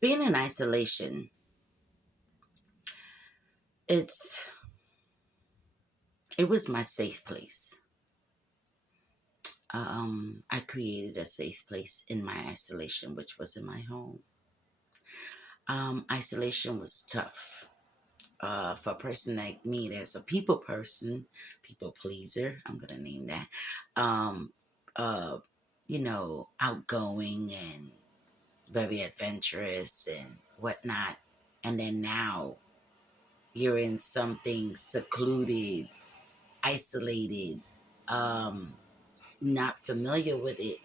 being in isolation, it's it was my safe place. I created a safe place in my isolation, which was in my home. Isolation was tough. For a person like me, that's a people person, people pleaser, I'm gonna name that. Um, uh, Outgoing and very adventurous and whatnot. And then now you're in something secluded, isolated, um, not familiar with it.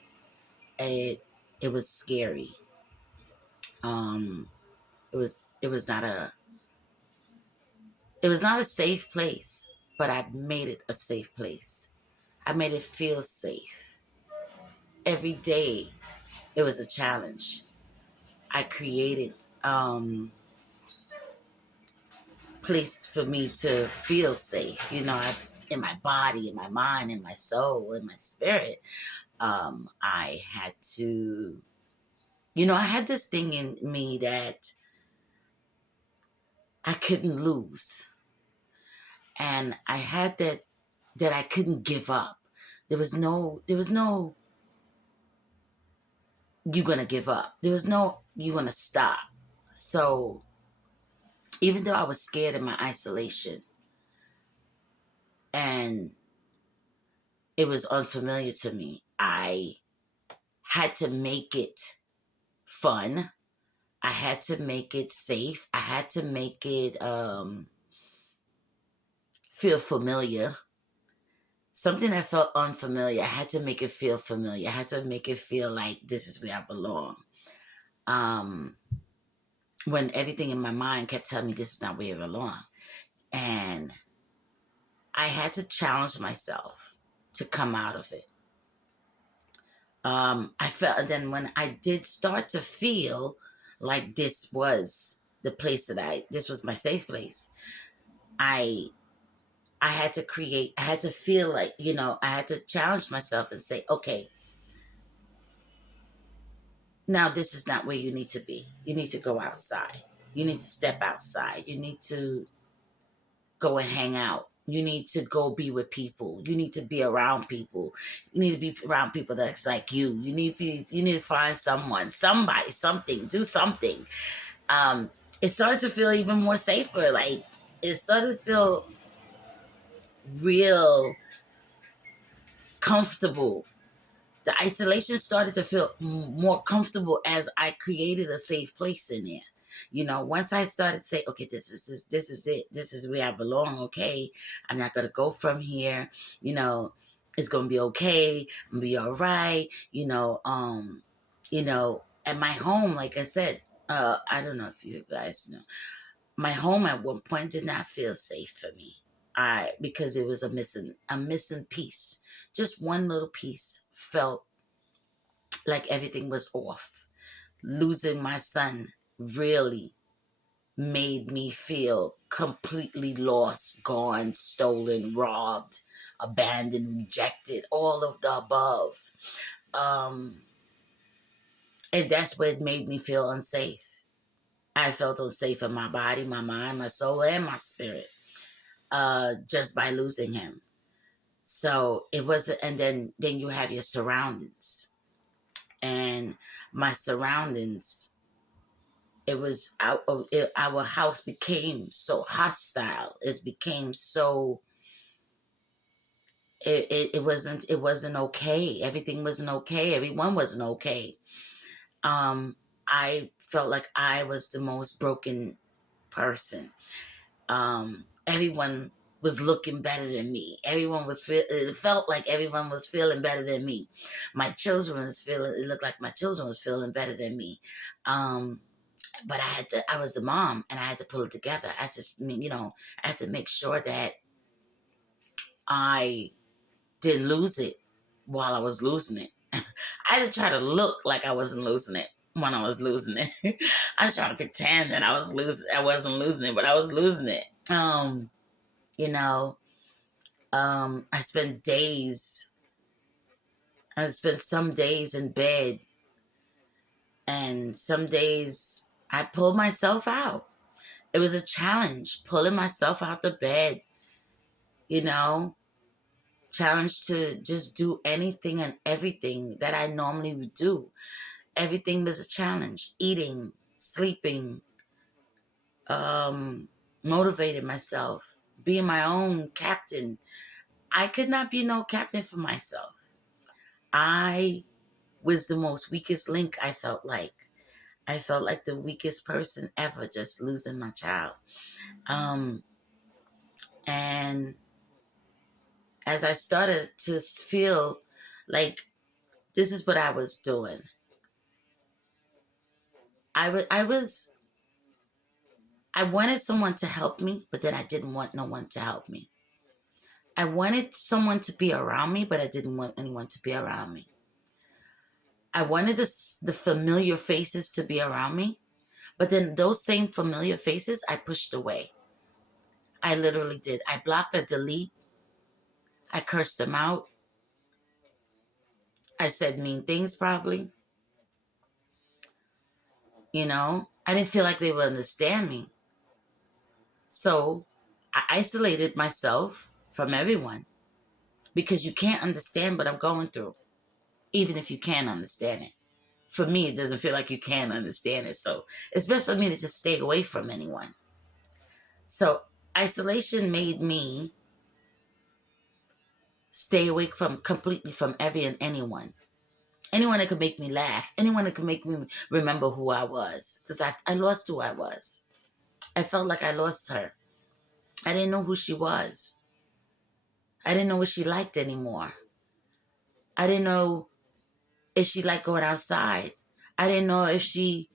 It was scary. Um, it was not a safe place, but I made it a safe place. I made it feel safe. Every day it was a challenge. I created place for me to feel safe, in my body, in my mind, in my soul, in my spirit. I had to, I had this thing in me that I couldn't lose. And I had that I couldn't give up. There was no you gonna give up. There was no you gonna stop. So even though I was scared of my isolation and it was unfamiliar to me, I had to make it fun. I had to make it safe. I had to make it feel familiar. Something that felt unfamiliar, I had to make it feel familiar. I had to make it feel like this is where I belong. Um, when everything in my mind kept telling me this is not where I belong. And I had to challenge myself to come out of it. I felt, and then when I did start to feel like this was the place this was my safe place, I, I had to I had to feel like, I had to challenge myself and say, okay, now this is not where you need to be. You need to go outside. You need to step outside. You need to go and hang out. You need to go be with people. You need to be around people. You need to be around people that's like you. You need to find someone, somebody, something, do something. It started to feel even more safer. Like it started to feel real comfortable. The isolation started to feel more comfortable as I created a safe place in there. Once I started to say, okay, this is it. This is where I belong. Okay, I'm not gonna go from here. You know, it's gonna be okay. I'm gonna be all right. At my home, like I said, I don't know if you guys know, my home at one point did not feel safe for me. Because it was a missing piece. Just one little piece felt like everything was off. Losing my son really made me feel completely lost, gone, stolen, robbed, abandoned, rejected, all of the above. Um, and that's what made me feel unsafe. I felt unsafe in my body, my mind, my soul, and my spirit, just by losing him. So it wasn't, and then you have your surroundings, and my surroundings. It was our house became so hostile. It became so. It wasn't okay. Everything wasn't okay. Everyone wasn't okay. Um, I felt like I was the most broken person. Everyone was looking better than me. It felt like everyone was feeling better than me. My children was feeling, it looked like my children was feeling better than me. Um, but I was the mom and I had to pull it together. I had to make sure that I didn't lose it while I was losing it. I had to try to look like I wasn't losing it when I was losing it. I was trying to pretend that I wasn't losing it, but I was losing it. You know, I spent days, I spent some days in bed and some days I pulled myself out. It was a challenge, pulling myself out the bed, you know, challenge to just do anything and everything that I normally would do. Everything was a challenge. Eating, sleeping, motivating myself, being my own captain. I could not be no captain for myself. I was the most weakest link, I felt like. I felt like the weakest person ever, just losing my child. Um, and as I started to feel like this is what I was doing, I wanted someone to help me, but then I didn't want no one to help me. I wanted someone to be around me, but I didn't want anyone to be around me. I wanted the familiar faces to be around me, but then those same familiar faces I pushed away. I literally did. I blocked, I delete, I cursed them out. I said mean things probably. I didn't feel like they would understand me. So I isolated myself from everyone because you can't understand what I'm going through, even if you can understand it. For me, it doesn't feel like you can understand it. So it's best for me to just stay away from anyone. So isolation made me stay away from completely from every and anyone. Anyone that could make me laugh, anyone that could make me remember who I was. Because I lost who I was. I felt like I lost her. I didn't know who she was. I didn't know what she liked anymore. I didn't know if she liked going outside. I didn't know if she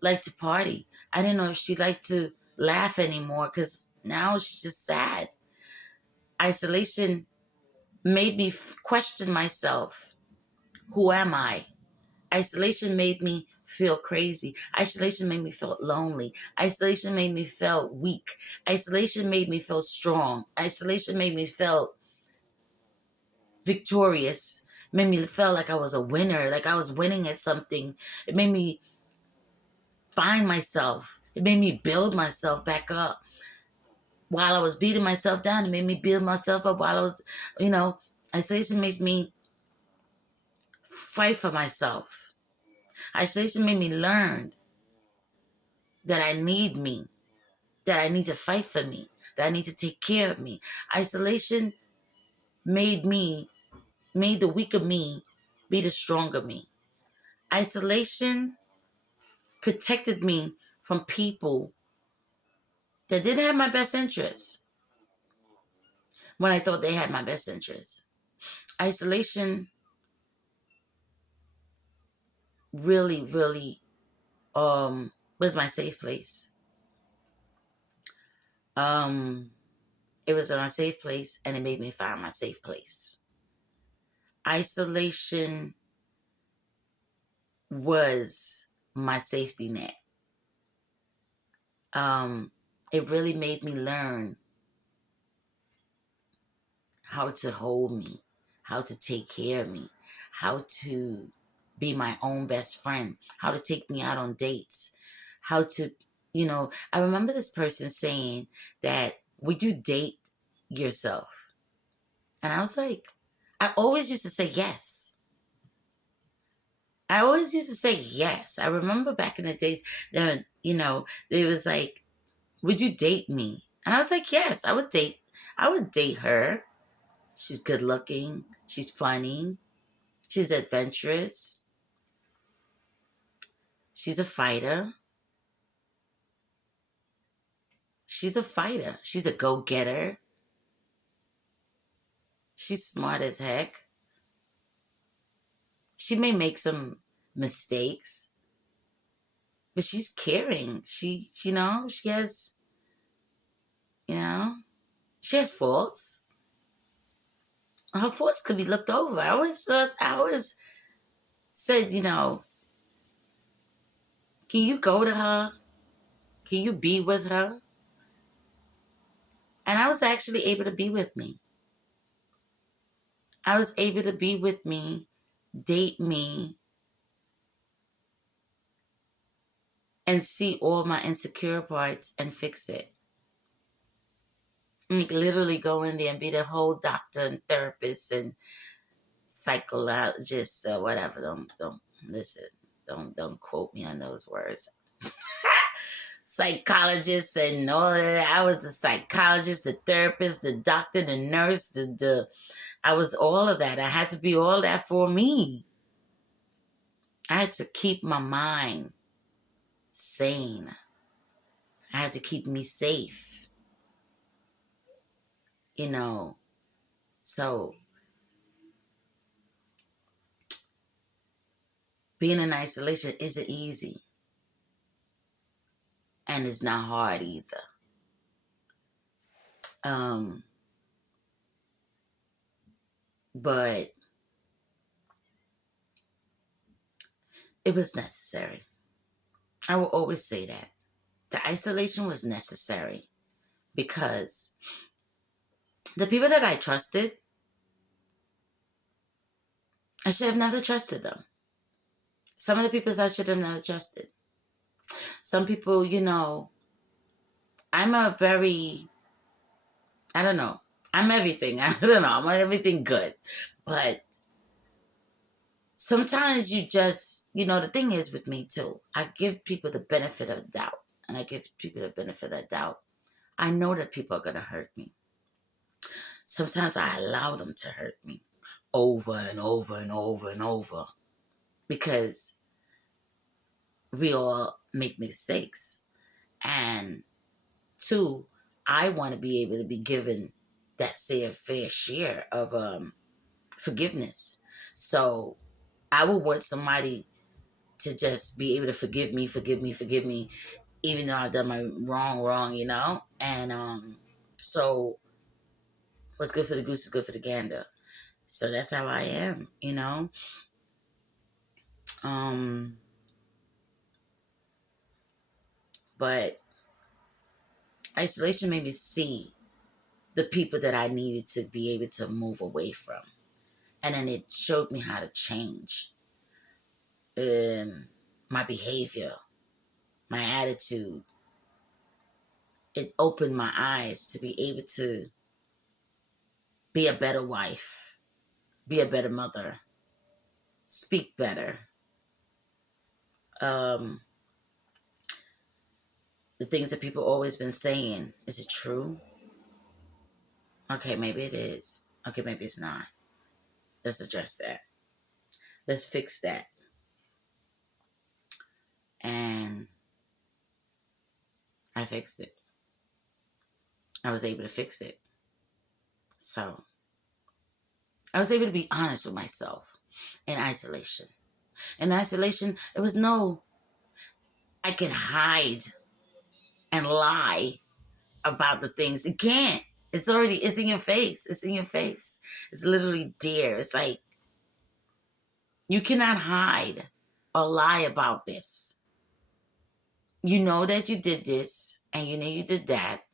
liked to party. I didn't know if she liked to laugh anymore because now she's just sad. Isolation made me question myself. Who am I? Isolation made me feel crazy. Isolation made me feel lonely. Isolation made me feel weak. Isolation made me feel strong. Isolation made me feel victorious. It made me feel like I was a winner, like I was winning at something. It made me find myself. It made me build myself back up. While I was beating myself down, it made me build myself up while I was, isolation makes me fight for myself. Isolation made me learn that I need me, that I need to fight for me, that I need to take care of me. Isolation made the weaker me be the stronger me. Isolation protected me from people that didn't have my best interests when I thought they had my best interests. Isolation really, really was my safe place. Um, it was my safe place and it made me find my safe place. Isolation was my safety net. It really made me learn how to hold me, how to take care of me, how to be my own best friend, how to take me out on dates, how to, I remember this person saying that, would you date yourself? And I was like, I always used to say yes. I always used to say yes. I remember back in the days that, it was like, would you date me? And I was like, yes, I would date her. She's good looking. She's funny. She's adventurous. She's a fighter. She's a fighter. She's a go-getter. She's smart as heck. She may make some mistakes, but she's caring. She has, you know, she has faults. Her faults could be looked over. I always said, can you go to her? Can you be with her? And I was actually able to be with me. I was able to be with me, date me, and see all my insecure parts and fix it. Like literally go in there and be the whole doctor and therapist and psychologist or whatever. Don't listen. Don't quote me on those words. Psychologist and all that. I was a psychologist, the therapist, the doctor, the nurse, the I was all of that. I had to be all that for me. I had to keep my mind sane. I had to keep me safe. You know, so being in isolation isn't easy. And it's not hard either. But it was necessary. I will always say that. The isolation was necessary because the people that I trusted, I should have never trusted them. Some of the people I should have never trusted. Some people, I'm a very, I don't know, I'm everything. I don't know, I'm everything good. But sometimes you just, the thing is with me too, I give people the benefit of doubt. And I give people the benefit of doubt. I know that people are going to hurt me. Sometimes I allow them to hurt me over and over and over and over because we all make mistakes. And two, I want to be able to be given that fair share of forgiveness. So I would want somebody to just be able to forgive me, even though I've done my wrong, And so what's good for the goose is good for the gander. So that's how I am, But isolation made me see the people that I needed to be able to move away from. And then it showed me how to change my behavior, my attitude. It opened my eyes to be able to be a better wife, be a better mother, speak better. The things that people always been saying, is it true? Okay, maybe it is. Okay, maybe it's not. Let's address that. Let's fix that. And I fixed it. I was able to fix it. So I was able to be honest with myself in isolation. In isolation, it was no, I can hide and lie about the things. It can't. It's in your face. It's in your face. It's literally there. It's like, you cannot hide or lie about this. You know that you did this and you know you did that,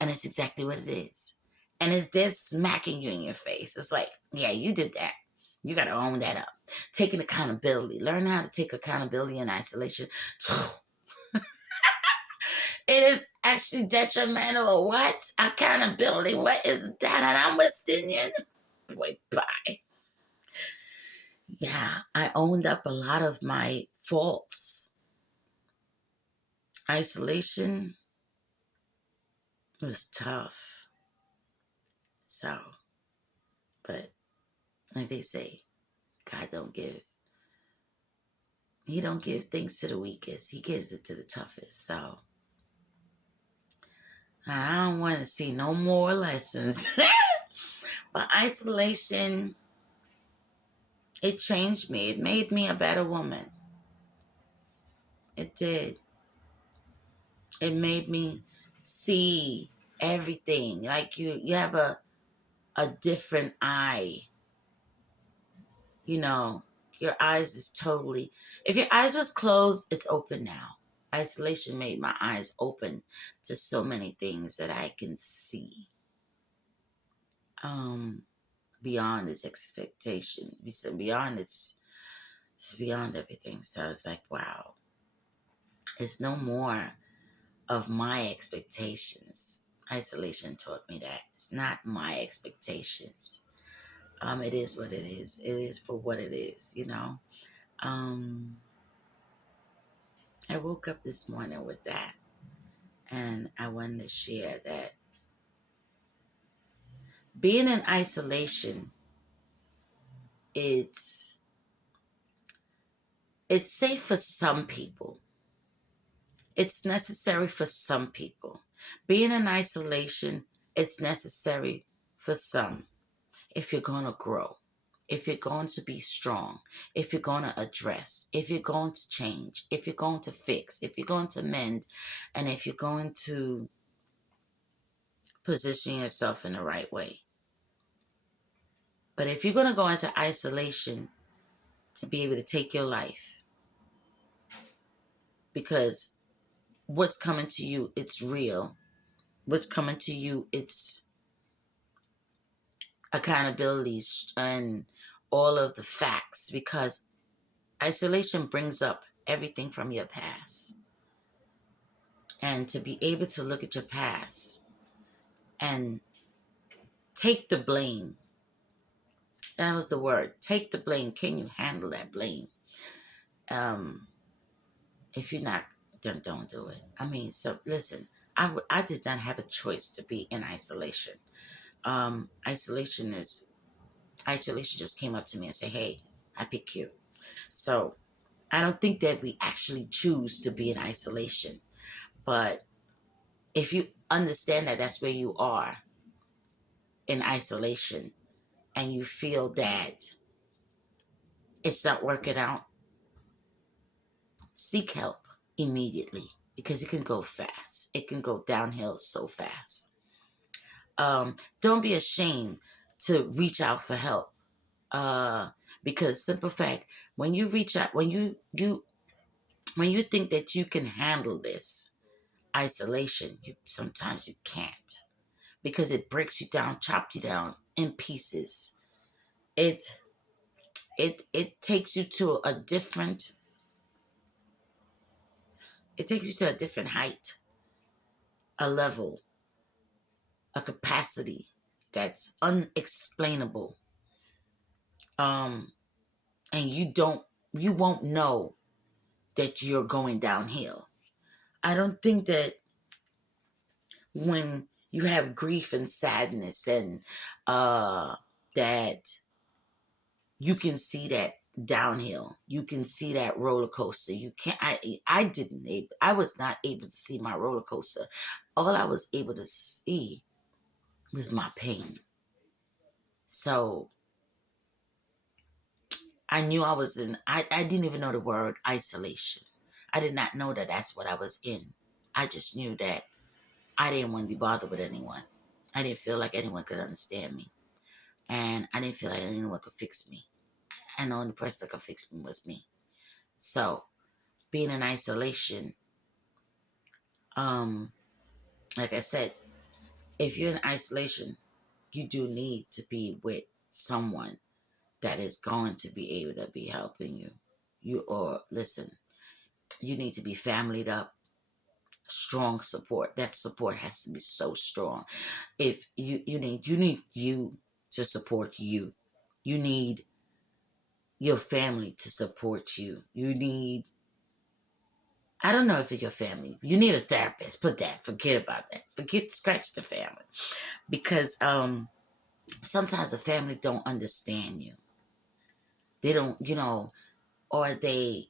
and it's exactly what it is. And it's there smacking you in your face. It's like, yeah, you did that. You got to own that up. Taking accountability. Learn how to take accountability in isolation. It is actually detrimental. What? Accountability. What is that? And I'm West Indian. Boy, bye. Yeah, I owned up a lot of my faults. Isolation was tough. So, but like they say, God He don't give things to the weakest. He gives it to the toughest. So, I don't want to see no more lessons. But isolation, it changed me. It made me a better woman. It did. It made me see everything. Like you have a different eye. Your eyes is totally, if your eyes was closed, it's open now. Isolation made my eyes open to so many things that I can see. Beyond its expectation, beyond everything. So it's like, wow. It's no more of my expectations. Isolation taught me that. It's not my expectations. It is what it is. It is for what it is, you know. Um, I woke up this morning with that, and I wanted to share that being in isolation, it's it's safe for some people. It's necessary for some people. Being in isolation, it's necessary for some. If you're going to grow, if you're going to be strong, if you're going to address, if you're going to change, if you're going to fix, if you're going to mend, and if you're going to position yourself in the right way. But if you're going to go into isolation to be able to take your life, because what's coming to you, it's real. What's coming to you, it's accountabilities and all of the facts, because isolation brings up everything from your past. And to be able to look at your past and take the blame, that was the word, take the blame. Can you handle that blame? Um, if you're not, then don't do it. I mean, so listen, I did not have a choice to be in isolation. Um, isolation is, isolation just came up to me and said, hey, I pick you. So I don't think that we actually choose to be in isolation. But if you understand that that's where you are in isolation and you feel that it's not working out, seek help immediately, because it can go fast. It can go downhill so fast. Don't be ashamed to reach out for help. Because simple fact, when you reach out, when you think that you can handle this isolation, sometimes you can't, because it breaks you down, chop you down in pieces. It it takes you to a different, it takes you to a different height, a level, a capacity that's unexplainable. Um, and you won't know that you're going downhill. I don't think that when you have grief and sadness and that you can see that downhill, you can see that roller coaster. You can't, I was not able to see my roller coaster. All I was able to see was my pain. So I knew I was in, I didn't even know the word isolation. I did not know that that's what I was in. I just knew that I didn't want to be bothered with anyone. I didn't feel like anyone could understand me. And I didn't feel like anyone could fix me. And the only person that could fix me was me. So being in isolation, um, like I said, if you're in isolation, you do need to be with someone that is going to be able to be helping you. Or listen, you need to be familyed up, strong support. That support has to be so strong. If you need you to support you. You need your family to support you. You need, I don't know if it's your family. You need a therapist. Put that. Forget about that. Scratch the family. Because sometimes the family don't understand you. They don't, or they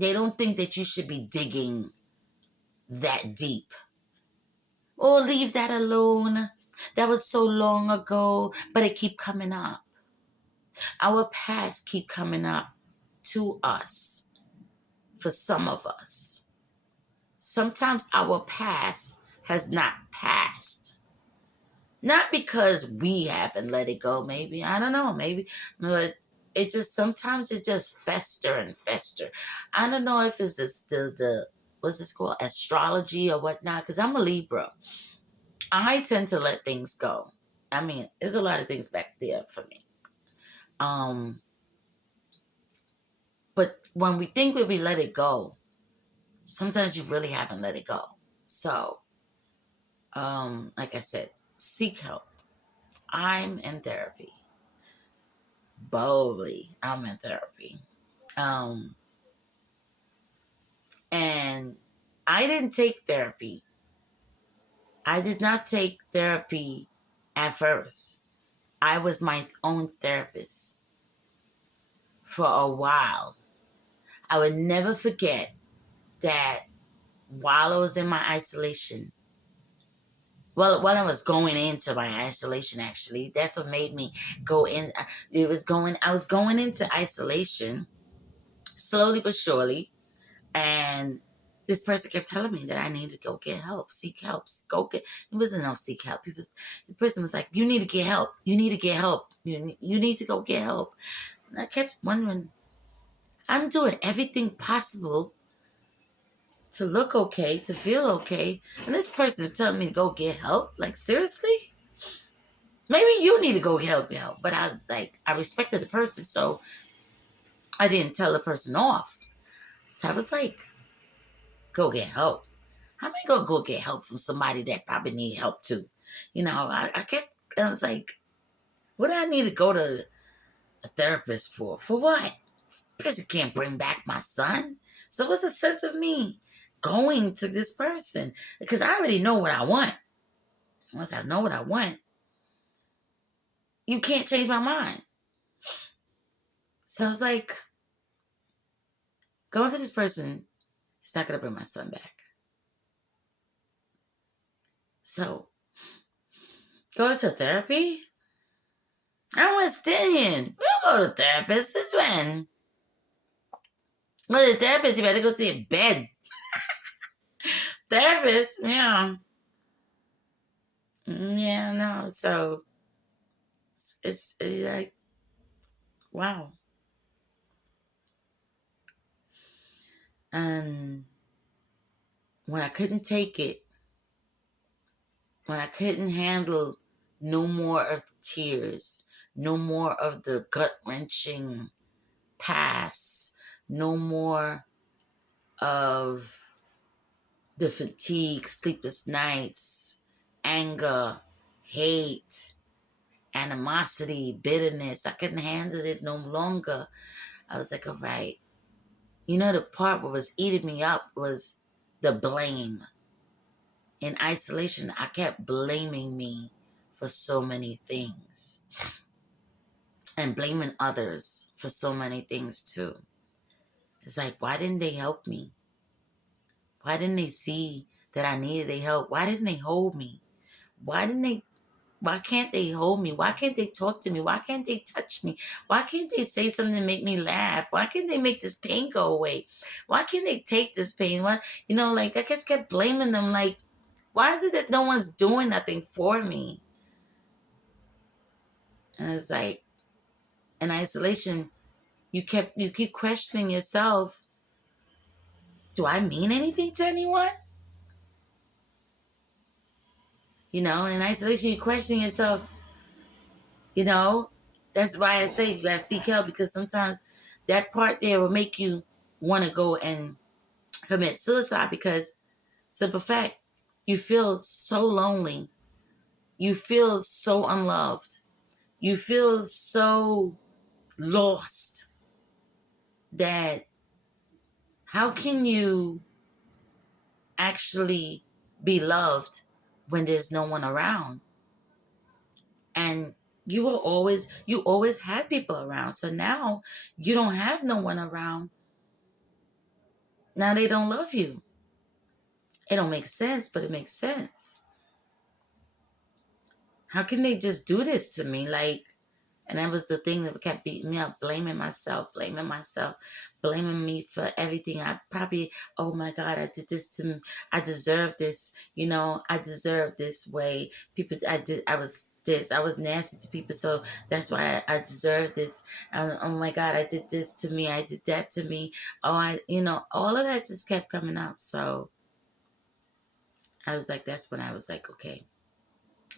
don't think that you should be digging that deep. Oh, leave that alone. That was so long ago, but it keep coming up. Our past keep coming up to us for some of us. Sometimes our past has not passed. Not because we haven't let it go, maybe. I don't know, maybe. But it just, sometimes it just fester and fester. I don't know if it's the what's this called? Astrology or whatnot, because I'm a Libra. I tend to let things go. I mean, there's a lot of things back there for me. Um, but when we think we let it go, sometimes you really haven't let it go. So, like I said, seek help. I'm in therapy. Boldly, I'm in therapy. Um, and I didn't take therapy. I did not take therapy at first. I was my own therapist for a while. I would never forget that while I was in my isolation, well, while I was going into my isolation, actually, that's what made me go in. I was going into isolation slowly but surely. And this person kept telling me that I needed to go get help, seek help, go get. It wasn't no seek help. The person was like, "You need to get help. You need to get help. You need to go get help." And I kept wondering, I'm doing everything possible to look okay, to feel okay, and this person is telling me to go get help. Like, seriously? Maybe you need to go get help. But I was like, I respected the person, so I didn't tell the person off. So I was like, go get help. How am I gonna go get help from somebody that probably need help too? I was like, what do I need to go to a therapist for? For what? Person can't bring back my son. So what's the sense of me going to this person? Because I already know what I want. Once I know what I want, you can't change my mind. So I was like, going to this person, it's not gonna bring my son back. So going to therapy? I'm West Indian. We'll go to therapist. Since when? Go to the therapist, you better go to your bed. Therapist, yeah. Yeah, no. So it's like, wow. And when I couldn't take it, when I couldn't handle no more of the tears, no more of the gut wrenching past, no more of the fatigue, sleepless nights, anger, hate, animosity, bitterness. I couldn't handle it no longer. I was like, all right. You know, the part what was eating me up was the blame. In isolation, I kept blaming me for so many things and blaming others for so many things too. It's like, why didn't they help me? Why didn't they see that I needed their help? Why didn't they hold me? Why didn't they Why can't they hold me? Why can't they talk to me? Why can't they touch me? Why can't they say something to make me laugh? Why can't they make this pain go away? Why can't they take this pain? Why, like I just kept blaming them. Like, why is it that no one's doing nothing for me? And it's like, in isolation, you keep questioning yourself. Do I mean anything to anyone? In isolation, you question yourself. You know, that's why I say you gotta seek help, because sometimes that part there will make you want to go and commit suicide, because simple fact, you feel so lonely, you feel so unloved, you feel so lost that how can you actually be loved when there's no one around? And you always had people around. So now you don't have no one around. Now they don't love you. It don't make sense, but it makes sense. How can they just do this to me? Like, and that was the thing that kept beating me up, blaming myself, blaming me for everything. I probably, oh my God, I did this to me. I deserve this. I deserve this way. People, I was this. I was nasty to people, so that's why I deserve this. Oh my God, I did this to me. I did that to me. All of that just kept coming up. So I was like, that's when I was like, okay,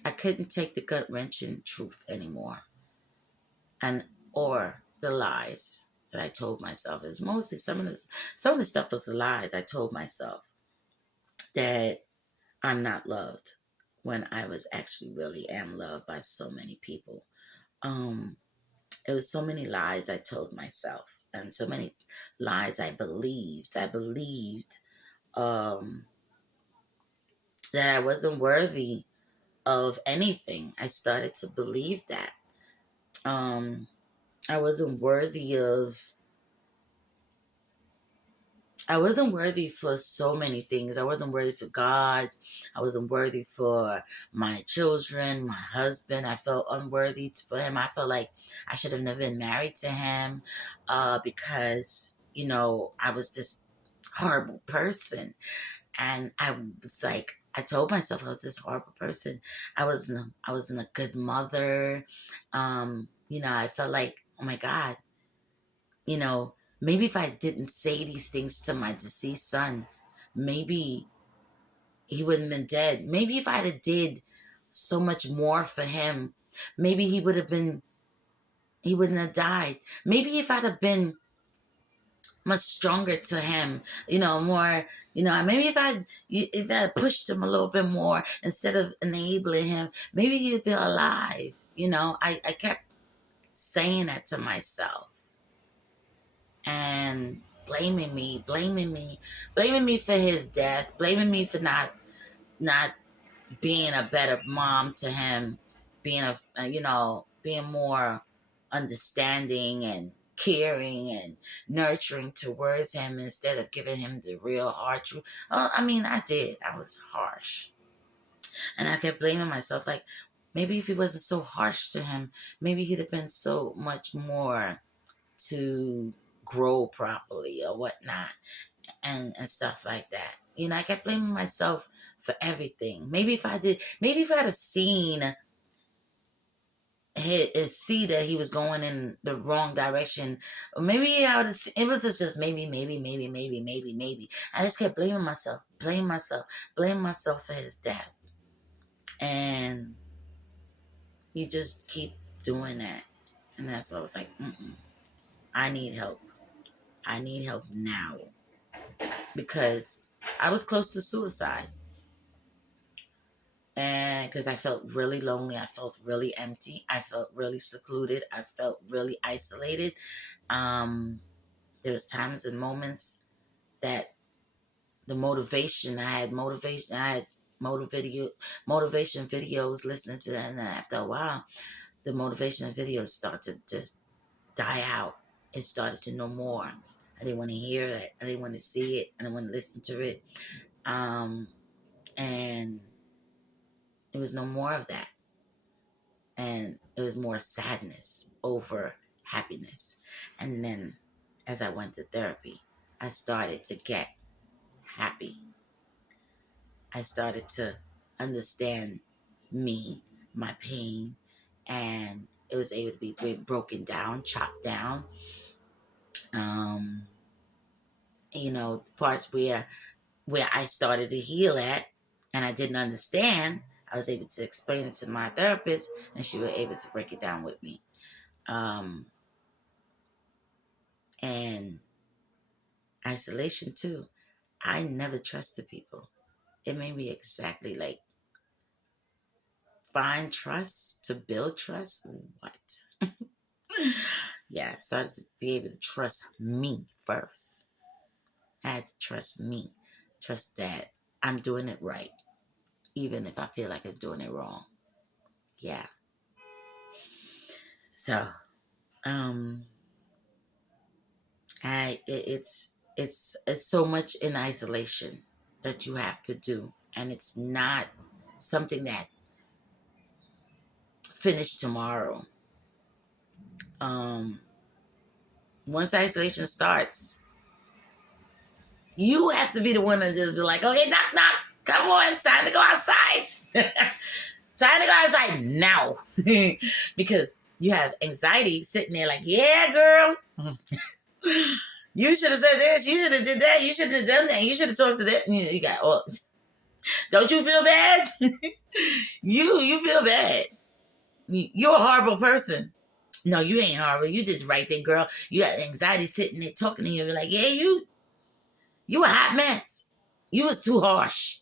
I couldn't take the gut wrenching truth anymore, and or the lies. But I told myself it was mostly some of the stuff was lies. I told myself that I'm not loved when I was actually really am loved by so many people. Um, it was so many lies I told myself, and so many lies I believed. I believed um, that I wasn't worthy of anything. I started to believe that I wasn't worthy of. I wasn't worthy for so many things. I wasn't worthy for God. I wasn't worthy for my children, my husband. I felt unworthy for him. I felt like I should have never been married to him because, I was this horrible person. And I was like, I told myself I was this horrible person. I wasn't a good mother. I felt like, oh my God, you know, maybe if I didn't say these things to my deceased son, maybe he wouldn't have been dead. Maybe if I'd have did so much more for him, maybe he wouldn't have died. Maybe if I'd have been much stronger to him, more, maybe if I had pushed him a little bit more instead of enabling him, maybe he'd be alive. I kept saying that to myself and blaming me for his death, blaming me for not being a better mom to him, being more understanding and caring and nurturing towards him instead of giving him the real hard truth. I did. I was harsh. And I kept blaming myself, like, maybe if he wasn't so harsh to him, maybe he'd have been so much more to grow properly or whatnot and stuff like that. I kept blaming myself for everything. Maybe if I had seen see that he was going in the wrong direction, or maybe I would have. It was just maybe. I just kept blaming myself for his death, and you just keep doing that, and that's why I was like, I need help. I need help now because I was close to suicide. And because I felt really lonely, I felt really empty, I felt really secluded, I felt really isolated. There was times and moments that I had motivation videos listening to that, and then after a while, the motivation videos started to just die out. It started to no more. I didn't want to hear it. I didn't want to see it. I didn't want to listen to it. And it was no more of that. And it was more sadness over happiness. And then as I went to therapy, I started to get happy. I started to understand me, my pain, and it was able to be broken down, chopped down. Um, Parts where I started to heal at and I didn't understand, I was able to explain it to my therapist and she was able to break it down with me. And isolation too. I never trusted people. It made me exactly like find trust to build trust. What? Yeah, I started to be able to trust me first. I had to trust me. Trust that I'm doing it right, even if I feel like I'm doing it wrong. Yeah. So, um, it's so much in isolation that you have to do, and it's not something that finished tomorrow. Um, Once isolation starts, you have to be the one to just be like, okay, knock, knock, come on, time to go outside. Time to go outside now. Because you have anxiety sitting there like, yeah, girl. You should have said this. You should have did that. You should have done that. You should have talked to that. You got, don't you feel bad? You feel bad. You're a horrible person. No, you ain't horrible. You did the right thing, girl. You got anxiety sitting there talking to you. You're like, yeah, you a hot mess. You was too harsh.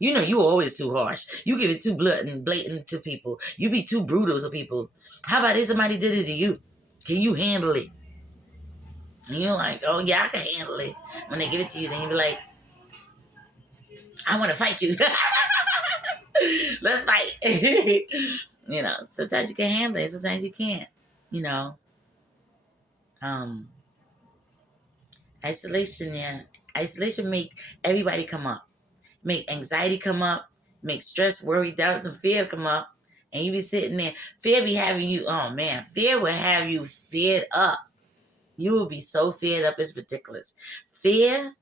You know you always too harsh. You give it too blatant to people. You be too brutal to people. How about if somebody did it to you? Can you handle it? And you're like, oh yeah, I can handle it. When they give it to you, then you be like, I want to fight you. Let's fight. Sometimes you can handle it, sometimes you can't. You know, um, isolation, yeah. Isolation make everybody come up. Make anxiety come up, make stress, worry, doubts, and fear come up. And you be sitting there. Fear be having you, oh man, fear will have you feared up. You will be so feared up, it's ridiculous. Fear,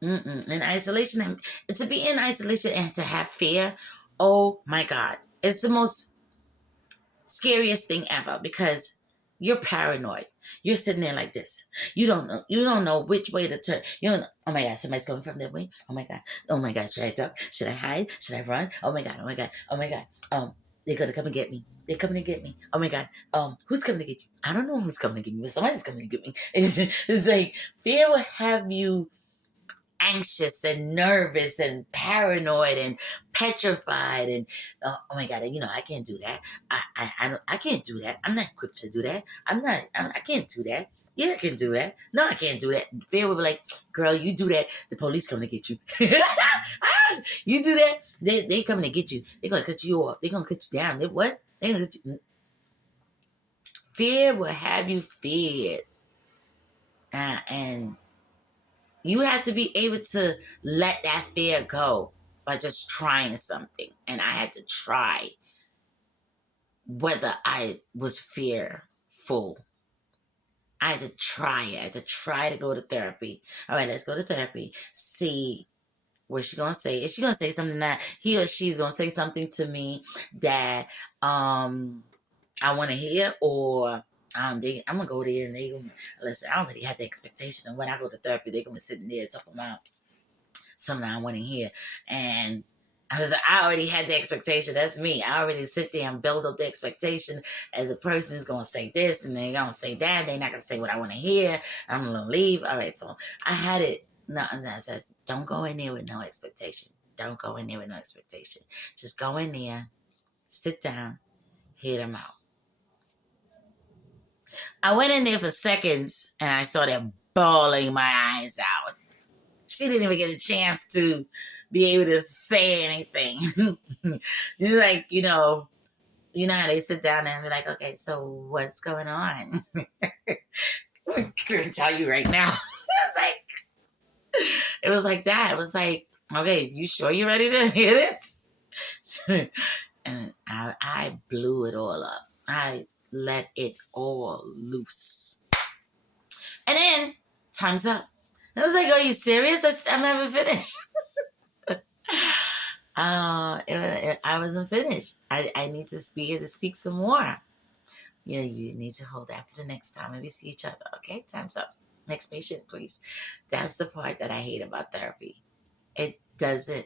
and isolation, and to be in isolation and to have fear, oh my God. It's the most scariest thing ever because you're paranoid. You're sitting there like this. You don't know which way to turn. You don't know, oh my God, somebody's coming from that way. Oh my God. Oh my God, should I duck? Should I hide? Should I run? Oh my God, oh my God, oh my God. They're gonna come and get me. They're coming to get me. Oh my God. Who's coming to get you? I don't know who's coming to get me, but somebody's coming to get me. It's like fear will have you anxious and nervous and paranoid and petrified and oh my God, I can't do that. I can't do that. I'm not equipped to do that. I can't do that. Yeah, I can do that. No, I can't do that. Fear would be like, girl, you do that, the police coming to get you. You do that, they coming to get you. They're gonna cut you off. They're gonna cut you down. They gonna cut you. Fear will have you feared. And you have to be able to let that fear go by just trying something. And I had to try whether I was fearful. I had to try it. I had to try to go to therapy. All right, let's go to therapy. See what she's gonna say. Is she gonna say something that he or she's gonna say something to me that I want to hear, or I'm gonna go there and they gonna listen. I already had the expectation of when I go to therapy, they're gonna be sitting there talking about something I want to hear. And I already had the expectation. That's me. I already sit there and build up the expectation as a person's going to say this and they're going to say that. They're not going to say what I want to hear. I'm going to leave. All right. So I had it. No, and that says, don't go in there with no expectation. Don't go in there with no expectation. Just go in there, sit down, hear them out. I went in there for seconds and I started bawling my eyes out. She didn't even get a chance to be able to say anything. It's like, how they sit down and be like, okay, so what's going on? I couldn't tell you right now. It was like that. It was like, okay, you sure you're ready to hear this? And I blew it all up. I let it all loose. And then, time's up. I was like, are you serious? I'm never finished. I wasn't finished. I need to speak some more. Yeah, you need to hold that for the next time when we see each other. Okay, time's up. Next patient, please. That's the part that I hate about therapy. It doesn't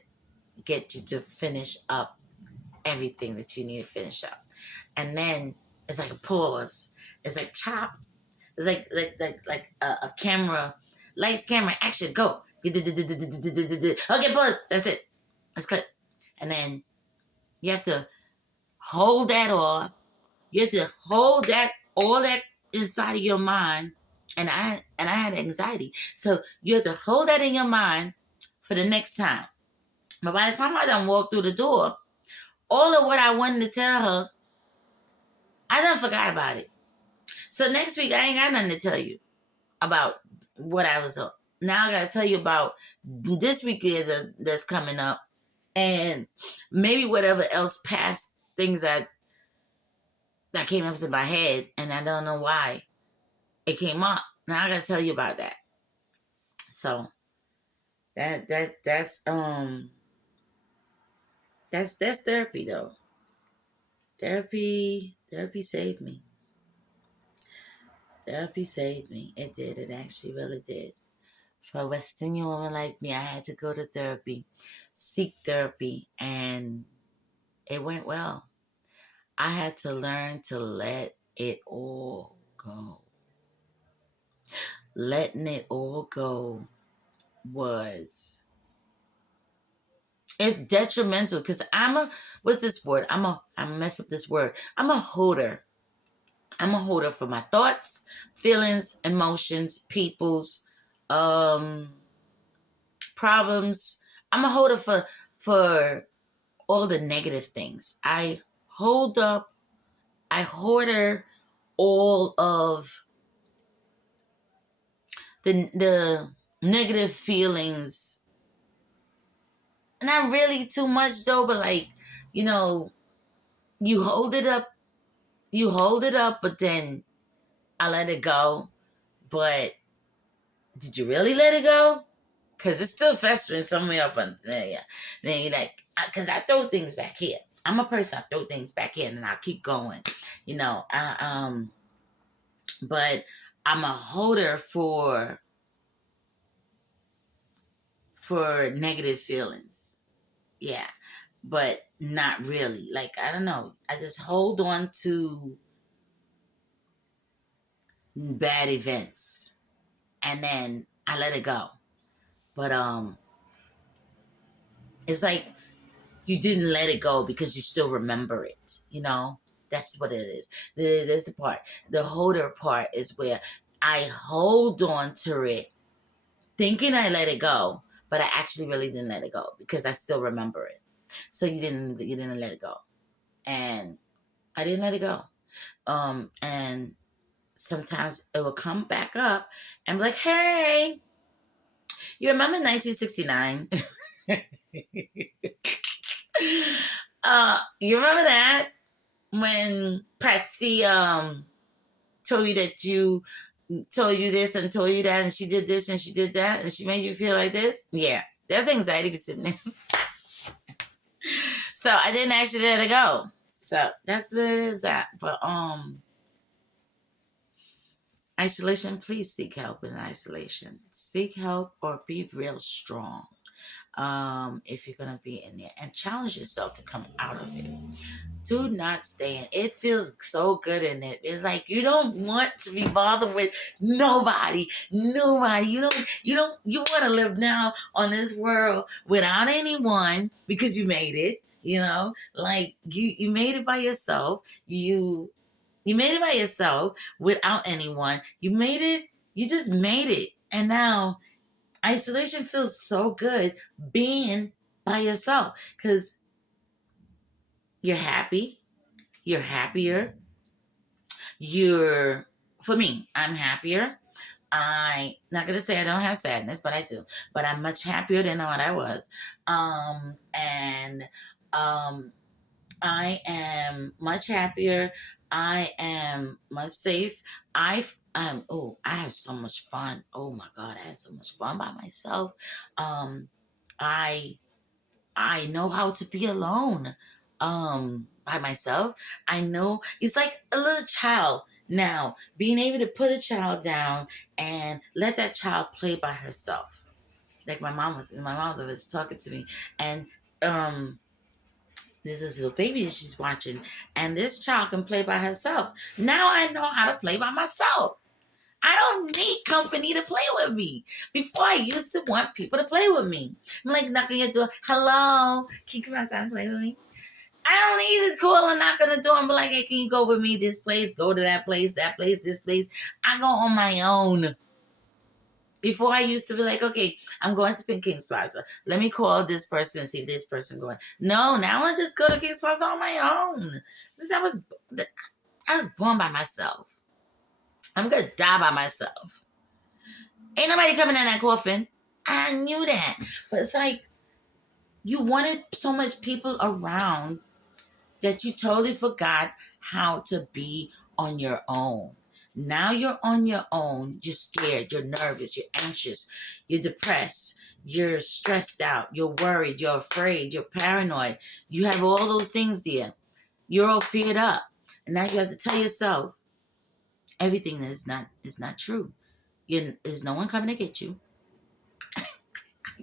get you to finish up everything that you need to finish up. And then it's like a pause. It's like chop. It's like a camera, lights, camera, action, go. Okay, pause. That's it. Let's cut. And then you have to hold that off. You have to hold that all that inside of your mind. And I had anxiety. So you have to hold that in your mind for the next time. But by the time I done walked through the door, all of what I wanted to tell her, I done forgot about it. So next week I ain't got nothing to tell you about what I was on. Now I gotta tell you about this weekend that's coming up. And maybe whatever else past things that came up to my head, and I don't know why it came up. Now I gotta tell you about that. So that's therapy though. Therapy saved me. Therapy saved me. It did. It actually really did. For a West Indian woman like me, I had to go to therapy, seek therapy, and it went well. I had to learn to let it all go. Letting it all go was it's detrimental because what's this word? I mess up this word. I'm a holder. I'm a holder for my thoughts, feelings, emotions, people's um problems. I'm a holder for all the negative things. I hoarder all of the negative feelings. Not really too much though, but like, you know, you hold it up, but then I let it go. But did you really let it go? Because it's still festering somewhere up on there. Yeah. Then you like, because I throw things back here. I'm a person, I throw things back in and I keep going. You know, but I'm a holder for negative feelings. Yeah. But not really. Like, I don't know. I just hold on to bad events and then I let it go. But it's like you didn't let it go because you still remember it, you know? That's what it is. There's the part. The holder part is where I hold on to it thinking I let it go, but I actually really didn't let it go because I still remember it. So you didn't let it go. And I didn't let it go. And sometimes it will come back up and be like, hey, you remember 1969? You remember that when Patsy told you that you told you this and told you that and she did this and she did that and she made you feel like this? Yeah, that's anxiety be sitting there. So I didn't actually let it go. So that's that. But isolation, please seek help in isolation. Seek help or be real strong. If you're gonna be in there and challenge yourself to come out of it. Do not stay in. It feels so good in it. It's like you don't want to be bothered with nobody. Nobody. You want to live now on this world without anyone because you made it, you know? Like you made it by yourself. You made it by yourself without anyone. You just made it. And now isolation feels so good being by yourself because you're happy. You're happier. For me, I'm happier. I not gonna say I don't have sadness, but I do. But I'm much happier than what I was. And I am much happier. I am much safe. I have so much fun. Oh my God, I had so much fun by myself. Um, I I know how to be alone by myself. I know it's like a little child now, being able to put a child down and let that child play by herself. Like my mom was talking to me and there's this little baby that she's watching and this child can play by herself. Now I know how to play by myself. I don't need company to play with me. Before I used to want people to play with me. I'm like knocking your door. Hello, can you come outside and play with me? I don't need to call and knock on the door and be like, hey, can you go with me this place, go to that place, this place. I go on my own. Before I used to be like, okay, I'm going to Pink Kings Plaza. Let me call this person and see if this person going. No, now I just go to Kings Plaza on my own. Because I was born by myself. I'm gonna die by myself. Ain't nobody coming in that coffin. I knew that. But it's like you wanted so much people around that you totally forgot how to be on your own. Now you're on your own. You're scared. You're nervous. You're anxious. You're depressed. You're stressed out. You're worried. You're afraid. You're paranoid. You have all those things there. You're all feared up. And now you have to tell yourself everything is not true. There's no one coming to get you. I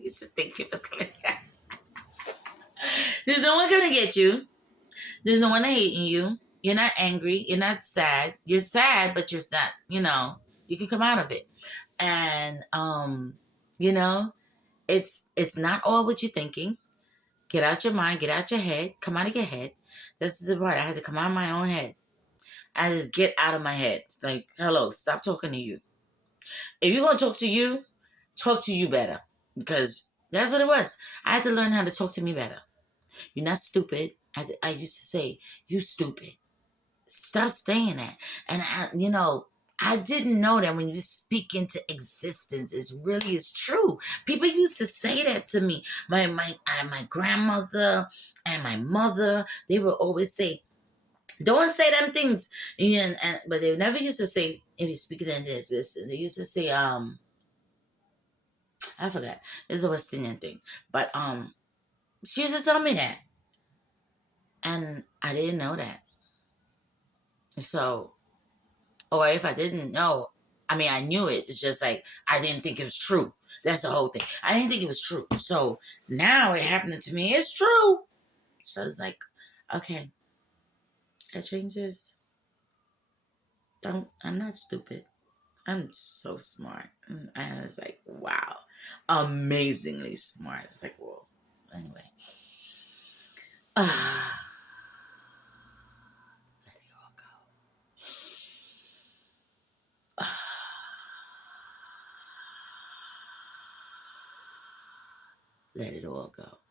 used to think people's coming to get you. There's no one coming to get you. There's no one hating you. You're not angry. You're not sad. You're sad, but you're not, you can come out of it. And, you know, it's not all what you're thinking. Get out your mind, get out your head, come out of your head. This is the part. I had to come out of my own head. I just get out of my head. It's like, hello, stop talking to you. If you're going to talk to you better. Because that's what it was. I had to learn how to talk to me better. You're not stupid. I used to say, you stupid. Stop saying that. And I didn't know that when you speak into existence, it really is true. People used to say that to me. My grandmother and my mother, they would always say, "Don't say them things." But they never used to say, "If you speak it into existence," they used to say, I forgot. It's a West Indian thing, but she used to tell me that, and I didn't know that. So, or if I didn't know, I mean, I knew it. It's just like I didn't think it was true. That's the whole thing. I didn't think it was true. So now it happening to me. It's true. So it's like, okay, that changes. Don't. I'm not stupid. I'm so smart. And I was like, wow, amazingly smart. It's like, well, anyway. Let it all go. Let it all go.